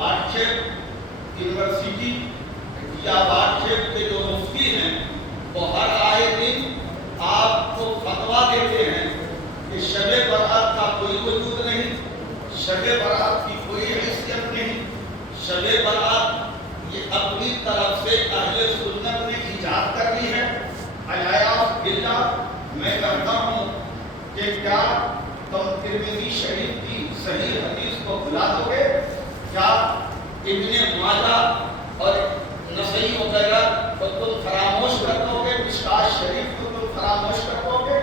واٹشیپ university یا واٹشیپ کے جو مفتی ہیں وہ ہر آئے دن آپ کو فتویٰ دیتے ہیں کہ شب برات کا کوئی وجود نہیں، شب برات کی کوئی حیثیت نہیں، شب برات یہ اپنی طرف سے اہل سنت نے ایجاد کر لی ہے۔ عیاذ باللہ، میں کہتا ہوں کہ کیا تم ترمذی شریف کی صحیح حدیث کو بھلا دو گے؟ کیا ابن ماجہ اور نسائی وغیرہ کو تم فراموش کر دو گے؟ مشکوٰۃ شریف کو تم فراموش کر دو گے؟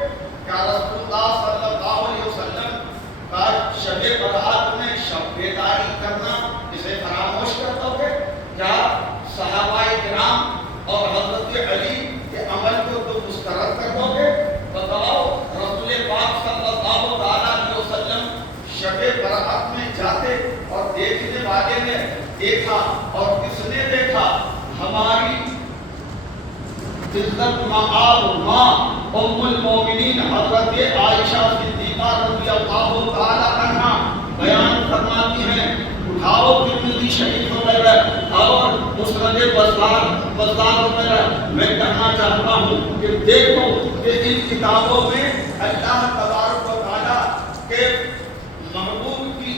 کیا رسول اللہ صلی اللہ علیہ وسلم کا شب برات میں شب بیداری کرنا اسے فراموش کر دو گے؟ کیا صحابہ کرام اور حضرت علی کے عمل کو تم مسترد کر دو گے؟ بتاؤ، رسول پاک صلی اللہ علیہ وسلم شب برات میں جاتے اور دیکھنے والے نے دیکھا، اور کس نے دیکھا؟ ہماری عزت مآب ماں ام المومنین حضرت عائشہ صدیقہ رضی اللہ تعالی عنہا بیان فرماتی ہیں۔ اٹھاؤ ترمذی شریف وغیرہ اور مسند بزار وغیرہ، میں کہنا چاہتا ہوں کہ دیکھو کہ ان کتابوں میں اللہ تبارک و تعالیٰ کے محبوب کی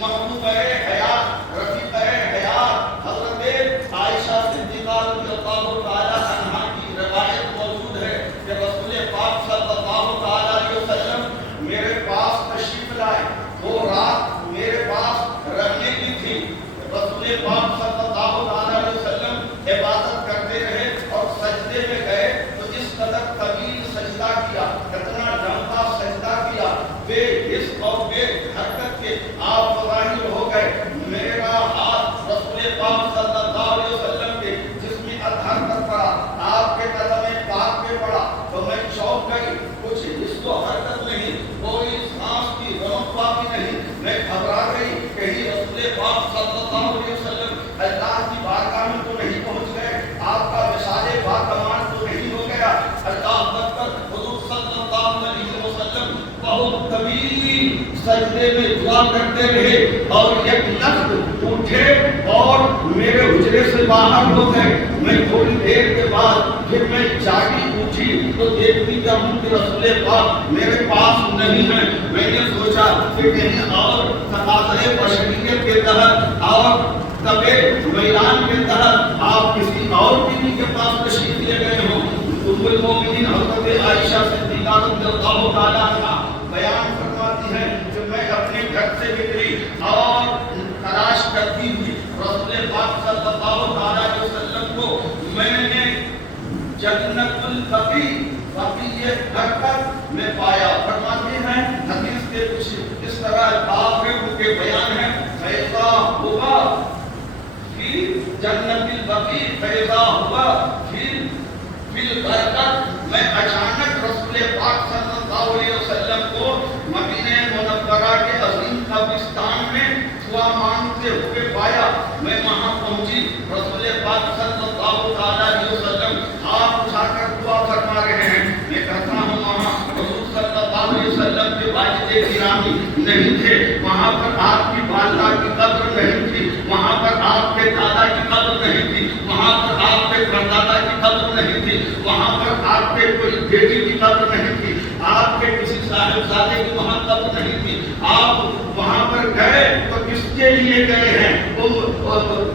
محبوب حیات رفیق حیات حضرت عائشہ صدیقہ رضی اللہ تعالی عنہا کی روایت موجود ہے کہ رسول پاک صلی اللہ علیہ وسلم میرے پاس تشریف لائے، وہ رات میرے پاس رہنے کی تھی۔ رسول پاک صلی اللہ علیہ وسلم عبادت کرتے رہے اور سجدے میں گئے تو اس قدر طویل سجدہ کیا، اتنا لمبا سجدہ کیا، بے حس اور بے حرکت کے آپ ظاہر ہو گئے۔ میرا ہاتھ رسول پاک صلی اللہ علیہ وسلم کے جسم اطہر پر پڑا، آپ کے قدم پاک پہ پڑا تو میں چونک گئی، کچھ حس و حرکت نہیں، کوئی سانس کی رونق باقی نہیں۔ میں گھبرا گئی، کہیں رسول پاک صلی اللہ علیہ وسلم اللہ کی بارگاہ میں تو نہیں پہنچ گئے، آپ کا وصال باکمال تو نہیں ہو گیا۔ اللہ اکبر، حضور صلی اللہ علیہ وسلم بہت طویل سجدے میں دعا کرتے رہے اور ایک لفظ اٹھے اور میرے حجرے سے باہر ہو گئے۔ میں تھوڑی دیر کے بعد پھر میں جاگی اٹھی تو دیکھتی کہ رسول پاک میرے پاس نہیں ہے۔ میں نے سوچا کہ کہیں اور تقاضۂ بشریت کے تحت اور طبع میدان کے تحت آپ کسی اور بیوی کے پاس تشریف لے گئے ہوں۔ ام المومنین حضرت عائشہ صدیقہ رضی اللہ تعالی عنہا بیان فرماتی ہے کہ میں اپنے گھر سے نکلی اور تلاش کرتی ہوئی رسول پاک صلی اللہ علیہ وسلم کو میں نے جنت البقیع بقیع گھر پر میں پایا۔ فرماتے ہیں حدیث کے کچھ اس طرح الفاظ ہیں، ان کے بیان ہیں، فیضا ہوا فی جنت البقیع، فیضا ہوا فی البرکت۔ میں اچانک رسول پاک صلی اللہ علیہ وسلم کو مدینہ منورہ کے عظیم قبرستان میں دعا مانگتے ہوئے پایا۔ میں وہاں پہنچی، رسول پاک صلی اللہ علیہ وسلم ہاتھ اٹھا کر دعا فرما رہے ہیں۔ میں کہتا ہوں وہاں حضور صلی اللہ علیہ وسلم کے والد گرامی نہیں تھے، وہاں پر آپ کی والدہ کی قبر نہیں تھی، وہاں پر آپ کے دادا کی قبر نہیں تھی، وہاں پر آپ کے پردادا کی قبر نہیں تھی، وہاں پر آپ کے کوئی بیٹی کی قبر نہیں تھی، آپ کے کسی صاحبزادے کی وہاں قبر نہیں تھی۔ آپ وہاں پر گئے تو کس کے لیے گئے ہیں؟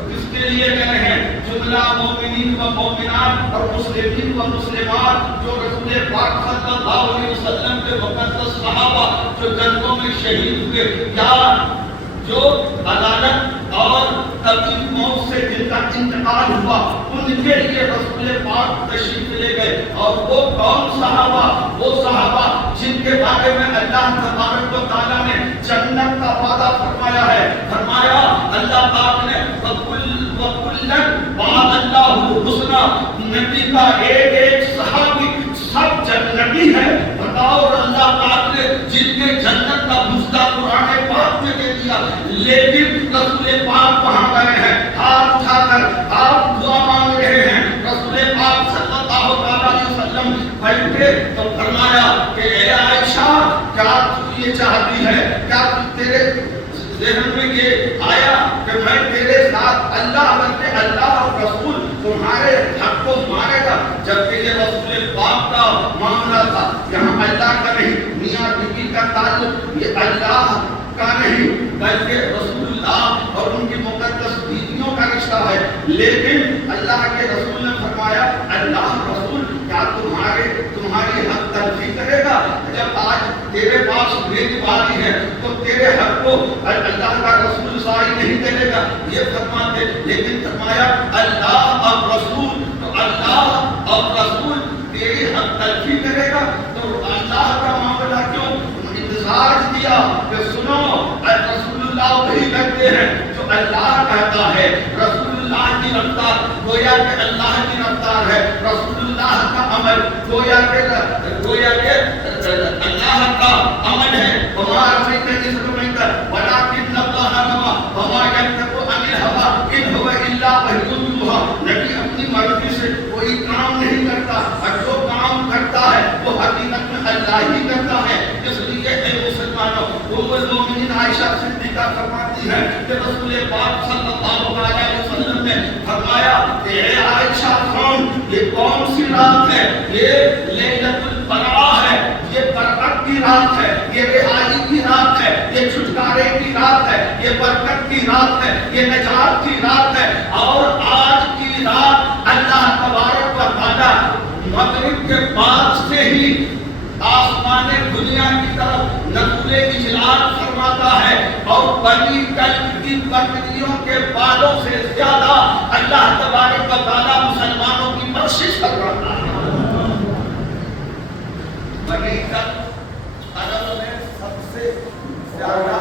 کس کے لیے گئے ہیں؟ جملہ مومنین و مومنات اور مسلمین و مسلمات جو رسول پاک صلی اللہ علیہ وسلم کے مقدس صحابہ جو جنگوں میں شہید ہوئے یا جو عدالت اور طبیب موت سے جن کا انتقال ہوا، ان کے لیے رسول پاک تشریف لے گئے۔ اور وہ کون صحابہ؟ وہ صحابہ جن کے بارے میں اللہ تبارک و تعالیٰ نے جنت کا وعدہ فرمایا ہے۔ فرمایا اللہ پاک نے وَكُلًّا وَعَدَ اللَّهُ الْحُسْنَىٰ، نبی کا ایک ایک صحابی سب جنتی ہے۔ بتاؤ، اللہ پاک نے جن کے جنت کا وعدہ قرآن پاک میں دے دیا، لیکن رسول پاک وہاں گئے ہیں، ہاتھ اٹھا کر آپ دعا مانگ رہے ہیں۔ رسول پاک صلی اللہ علیہ وسلم بیٹھے تو فرمایا کہ اے عائشہ، کیا تو یہ چاہتی ہے؟ کیا تیرے ذہن میں یہ آیا کہ میں تیرے ساتھ اللہ بلکہ اللہ اور رسول تمہارے حق کو مانے گا، جبکہ یہ رسول پاک کا معاملہ تھا۔ یہاں اللہ کا نہیں، میاں بیوی کا تعلق یہ اللہ کا نہیں بلکہ رسول اللہ اور ان کی مقدس بیویوں کا رشتہ ہے۔ لیکن اللہ کے رسول نے فرمایا اللہ رسول کیا تمہاری حق تلفی کرے گا؟ جب آج تیرے پاس میری باری ہے تو تیرے حق کو اللہ کا رسول ضائع نہیں کرے گا، یہ فرماتے۔ لیکن فرمایا اللہ اور رسول، تو اللہ اور رسول تیری حق تلفی کرے گا تو اللہ کا معاملہ کیوں انتظار کیا کہ سنو رسول اللہ وہی کرتے ہیں جو اللہ کہتا ہے، رسول اللہ کی رفتار گویا کہ اللہ کی رفتار ہے، رسول اللہ کا عمل گویا کہ اللہ کا عمل ہے۔ وما رميت إذ رميت ولكن الله رمى وما ينطق عن الهوى إن هو إلا وحي يوحى۔ نبی اپنی مرضی سے کوئی کام نہیں کرتا، اور جو کام کرتا ہے وہ حقیقت میں اللہ ہی کرتا ہے۔ اس لیے اے مسلمانوں، ام المؤمنین عائشہ صدیقہ فرماتی ہے کہ رسول پاک صلی اللہ علیہ وسلم نے فرمایا کہ اے عائشہ یہ کون سی رات ہے؟ یہ لیلۃ البراء ہے، یہ برکت کی رات ہے، یہ رہائی کی رات ہے، یہ چھٹکارے کی رات ہے، یہ برکت کی رات ہے، یہ نجات کی رات ہے۔ اور آج کی رات اللہ تبارک و تعالی مغرب کے بعد سے ہی آسمان دنیا کی طرف نزول اجلال فرماتا ہے، اور بنی کلب کی بکریوں کے بالوں سے زیادہ اللہ تبارک و تعالی مسلمانوں کی بخشش کر رہا ہے۔ بنی کلب عرب میں سب سے زیادہ